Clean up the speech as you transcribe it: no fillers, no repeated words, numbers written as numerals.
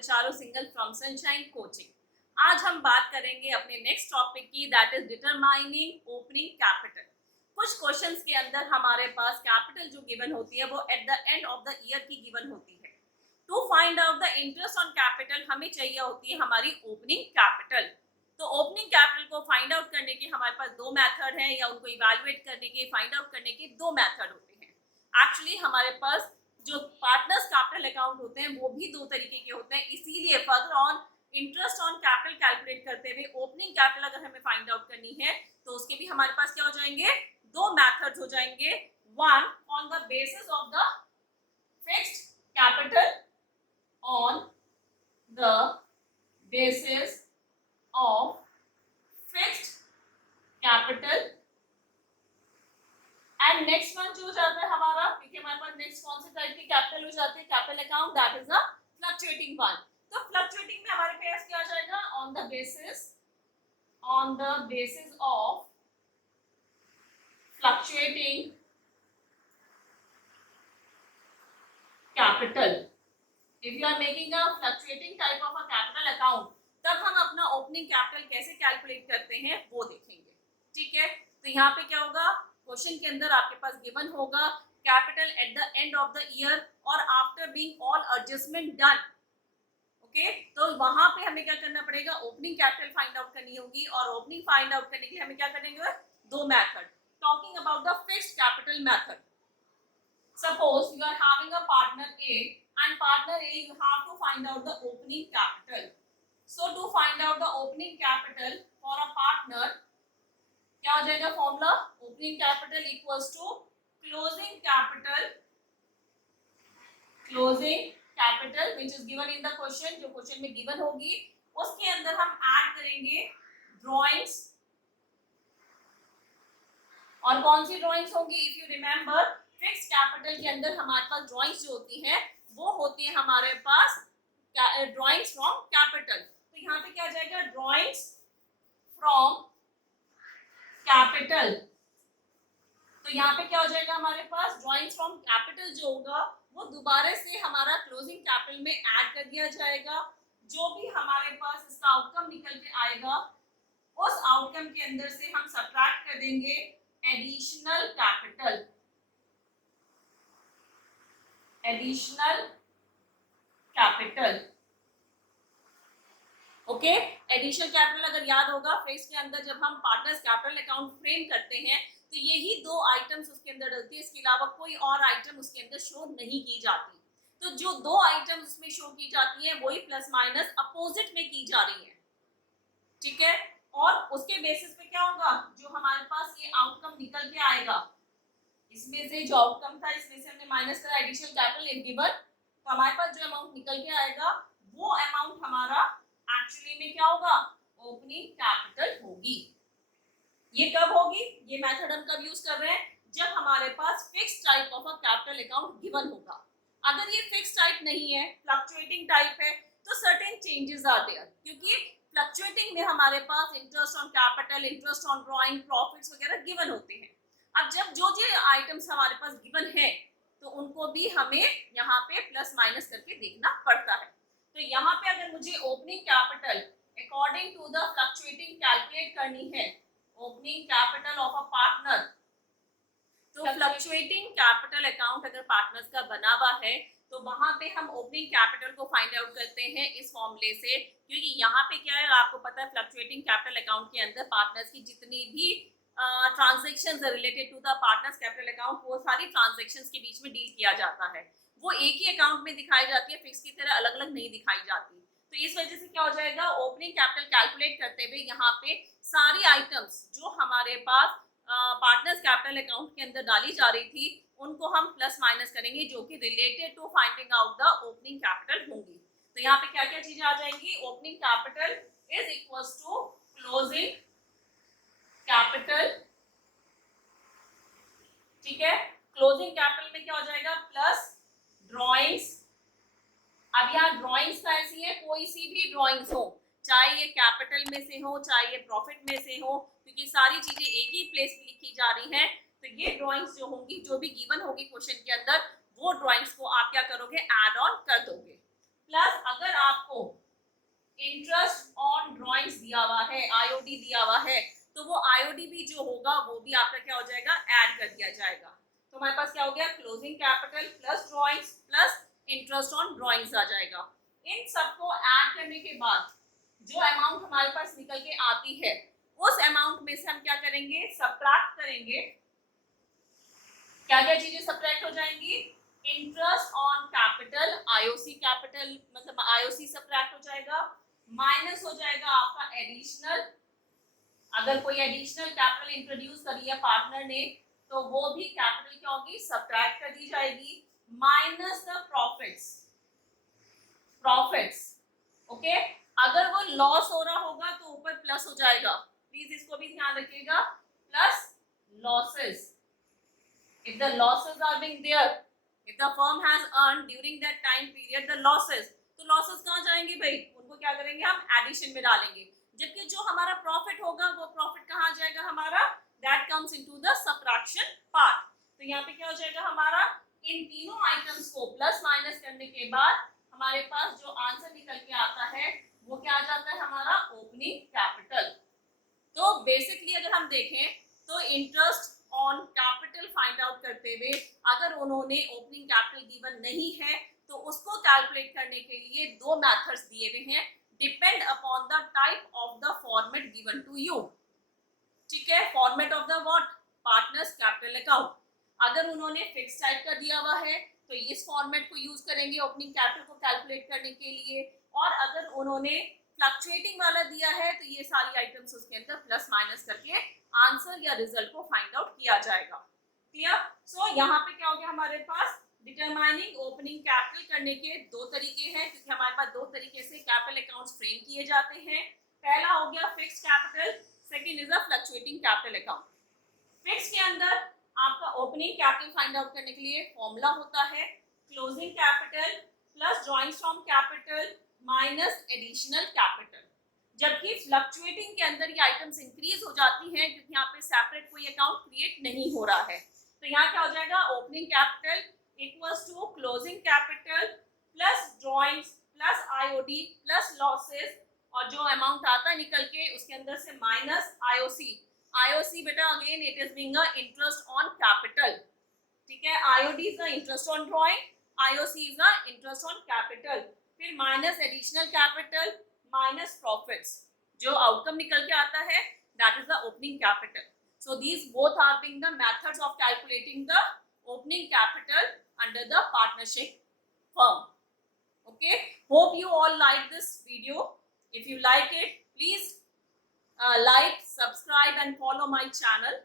Charu single from sunshine coaching. आज हम बात करेंगे अपने नेक्स्ट टॉपिक की, that is determining opening capital. कुछ क्वेश्चंस के अंदर हमारे पास कैपिटल जो गिवन होती है वो at the end of the year की गिवन होती है। To find out the interest on capital हमें चाहिए होती है हमारी ओपनिंग कैपिटल। तो ओपनिंग कैपिटल को फाइंड आउट करने के हमारे पास दो मेथड हैं, या उनको इवैल्यूएट करने के, फाइंड आउट करने के दो मेथड होते हैं। एक्चुअली हमारे पास जो पार्टनर्स कैपिटल अकाउंट होते हैं वो भी दो तरीके के होते हैं, इसीलिए further on interest on capital calculate करते हुए ओपनिंग कैपिटल अगर हमें फाइंड आउट करनी है तो उसके भी हमारे पास क्या हो जाएंगे, दो मेथड्स हो जाएंगे। One on the basis of the fixed capital, on the basis of fixed capital, and next one जो हो जाता है हमारा, क्योंकि हमारे पास नेक्स्ट कौन से टाइप की कैपिटल हो जाते हैं, capital account, that is a fluctuating one. तो फ्लक्चुएटिंग में हमारे पास क्या आ जाएगा, on the basis of fluctuating capital. If you are making a fluctuating type of a capital account, तब हम अपना ओपनिंग कैपिटल कैसे कैलकुलेट करते हैं वो देखेंगे। ठीक है, तो यहाँ पे क्या होगा, क्वेश्चन के अंदर आपके पास गिवन होगा capital at the end of the year और after being all adjustment done. Okay, तो वहां पे हमें क्या करना पड़ेगा, ओपनिंग कैपिटल फाइंड आउट करनी होगी, और ओपनिंग फाइंड आउट करने के लिए हमें क्या करेंगे, दो method. Talking about the fixed capital method, suppose you are having a partner A, and partner A you have to find out the opening capital. So to find out the opening capital for a partner, क्या हो जाएगा formula, opening capital equals to closing capital which is given in the question. जो question में given होगी उसके अंदर हम add करेंगे ड्राइंग्स। और कौन सी ड्राइंग्स होंगी, if you remember fixed capital के अंदर हमारे पास ड्राइंग्स जो होती हैं वो होती है हमारे पास ड्राइंग्स फ्रॉम कैपिटल। तो यहाँ पे क्या आ जाएगा, ड्राइंग्स फ्रॉम कैपिटल। तो यहाँ पे क्या हो जाएगा हमारे पास, ड्राइंग्स फ्रॉम कैपिटल जो होगा वो दोबारा से हमारा क्लोजिंग कैपिटल में ऐड कर दिया जाएगा। जो भी हमारे पास इसका आउटकम निकल के आएगा उस आउटकम के अंदर से हम सब्ट्रैक्ट कर देंगे additional capital. Okay, additional capital अगर याद होगा फिक्स के अंदर जब हम पार्टनर्स कैपिटल अकाउंट फ्रेम करते हैं तो यही दो आइटम्स उसके अंदर डलती है, इसके अलावा कोई और आइटम उसके अंदर शो नहीं की जाती। तो जो दो आइटम्स उसमें शो की जाती है वही प्लस माइनस अपोजिट में की जा रही है। ठीक है, और उसके बेसिस पे क्या होगा, जो हमारे पास ये आउटकम निकल के आएगा, इसमें से जो आउटकम था इसमें से हमने माइनस करा एडिशनल कैपिटल इफ गिवन, तो हमारे पास जो अमाउंट निकल के आएगा वो अमाउंट हमारा एक्चुअली में क्या होगा, ओपनिंग कैपिटल होगी। ये कब होगी, ये मेथड हम कब यूज कर रहे हैं, जब हमारे पास fixed type of a capital account given होगा। अगर ये फिक्स्ड टाइप नहीं है, फ्लक्चुएटिंग टाइप है, तो सर्टेन चेंजेस आर देयर, क्योंकि फ्लक्चुएटिंग में हमारे पास interest on capital, interest on drawing, profits वगैरह गिवन होते हैं। अब जब जो आइटम्स हमारे पास गिवन है तो उनको भी हमें यहाँ पे प्लस माइनस करके देखना पड़ता है। तो यहाँ पे अगर मुझे opening capital according to the fluctuating calculate करनी है, opening capital of a partner, तो फ्लक्चुएटिंग कैपिटल अकाउंट अगर पार्टनर्स का बना हुआ है तो वहां पे हम ओपनिंग कैपिटल को फाइंड आउट करते हैं इस फॉर्मूले से, क्योंकि यहाँ पे क्या है आपको पता है, फ्लक्चुएटिंग कैपिटल अकाउंट के अंदर पार्टनर्स की जितनी भी transactions related to the partners capital account वो सारी ट्रांजैक्शंस के बीच में डील किया जाता है, वो एक ही अकाउंट में दिखाई जाती है, फिक्स की तरह अलग अलग नहीं दिखाई जाती। तो इस वजह से क्या हो जाएगा, ओपनिंग कैपिटल कैलकुलेट करते हुए यहाँ पे सारी आइटम्स जो हमारे पास पार्टनर्स कैपिटल अकाउंट के अंदर डाली जा रही थी उनको हम प्लस माइनस करेंगे, जो कि related to finding out the opening capital होंगी। तो यहाँ पे क्या क्या चीजें आ जाएंगी, opening capital is equals to closing capital. ठीक है, क्लोजिंग कैपिटल में क्या हो जाएगा, प्लस ड्राइंग्स। अब यहाँ ड्राइंग्स का ऐसी है, कोई सी भी ड्राइंग्स हो, चाहे ये कैपिटल में से हो चाहे ये प्रॉफिट में से हो, क्योंकि सारी चीजें एक ही प्लेस पे लिखी जा रही हैं, तो ये ड्राइंग्स जो होंगी, जो भी गिवन होगी क्वेश्चन के अंदर, वो ड्राइंग्स को आप क्या करोगे, ऐड ऑन कर दोगे। प्लस अगर आपको इंटरेस्ट ऑन ड्रॉइंग्स दिया हुआ है, आईओडी दिया हुआ है, तो वो आईओडी भी जो होगा वो भी आपका क्या हो जाएगा, ऐड कर दिया जाएगा। तो हमारे पास क्या हो गया, closing capital plus drawings plus interest on drawings आ जाएगा। इन सबको ऐड करने के बाद जो अमाउंट हमारे पास निकल के आती है, उस अमाउंट में से हम क्या करेंगे, सबट्रैक्ट करेंगे। क्या क्या चीजें सबट्रैक्ट हो जाएंगी, interest on capital, IOC capital मतलब आईओसी सबट्रैक्ट हो जाएगा, माइनस हो जाएगा आपका एडिशनल, अगर कोई एडिशनल कैपिटल इंट्रोड्यूस करी है पार्टनर ने तो वो भी कैपिटल क्या होगी, सबट्रैक्ट कर दी जाएगी, minus the profits, profits okay. अगर वो लॉस हो रहा होगा तो ऊपर प्लस हो जाएगा, प्लीज इसको भी ध्यान रखिएगा, plus losses, if the losses are being there, if the firm has earned during that time period the losses, तो losses कहाँ जाएंगे भाई, उनको क्या करेंगे हम एडिशन में डालेंगे, जबकि जो हमारा प्रॉफिट होगा वो प्रॉफिट कहाँ जाएगा हमारा, that comes into the subtraction part। तो यहाँ पे क्या हो जाएगा हमारा, इन तीनों आइटम्स को प्लस माइनस करने के बाद हमारे पास जो आंसर निकल के आता है वो क्या आ जाता है हमारा, ओपनिंग कैपिटल। तो बेसिकली अगर हम देखें तो interest on capital find out करते हुए अगर उन्होंने ओपनिंग कैपिटल गिवन नहीं है तो उसको कैलकुलेट करने के लिए दो मेथड्स दिए हुए हैं, depend upon the type of the format given to you. ठीक है, format of the what, partners capital account. अगर उन्होंने फिक्स टाइप का दिया हुआ है तो इस फॉर्मेट को यूज करेंगे ओपनिंग कैपिटल को कैलकुलेट करने के लिए, और अगर उन्होंने फ्लक्चुएटिंग वाला दिया है तो ये सारी आइटम्स उसके अंदर प्लस माइनस करके आंसर या रिजल्ट को फाइंड आउट किया जाएगा। क्लियर? सो यहाँ पे क्या हो गया हमारे पास, डिटरमाइनिंग ओपनिंग कैपिटल करने के दो तरीके हैं, क्योंकि हमारे पास दो तरीके से कैपिटल अकाउंट्स फ्रेम किए जाते हैं। पहला हो गया fixed capital, second is a fluctuating capital account. Fix के अंदर आपका ओपनिंग कैपिटल फाइंड आउट करने के लिए फॉर्मूला होता है closing capital plus drawings from capital minus additional capital, जबकि फ्लक्चुएटिंग के अंदर ये आइटम्स इंक्रीज हो जाती हैं क्योंकि यहाँ पे सेपरेट कोई अकाउंट क्रिएट नहीं हो रहा है। तो यहाँ क्या हो जाएगा, opening capital equals to closing capital plus drawings plus IOD plus losses, और जो अमाउंट आता है निकल के उसके अंदर से माइनस आईओसी। आईओसी बेटा again it is being a interest on capital, ठीक है, IOD is the interest on drawing, IOC is the interest on capital, फिर minus additional capital minus profits, जो आउटकम निकल के आता है that is the opening capital. So these both are being the methods of calculating the opening capital under the partnership firm. Okay, hope you all like this video. If you like it, please like, subscribe and follow my channel.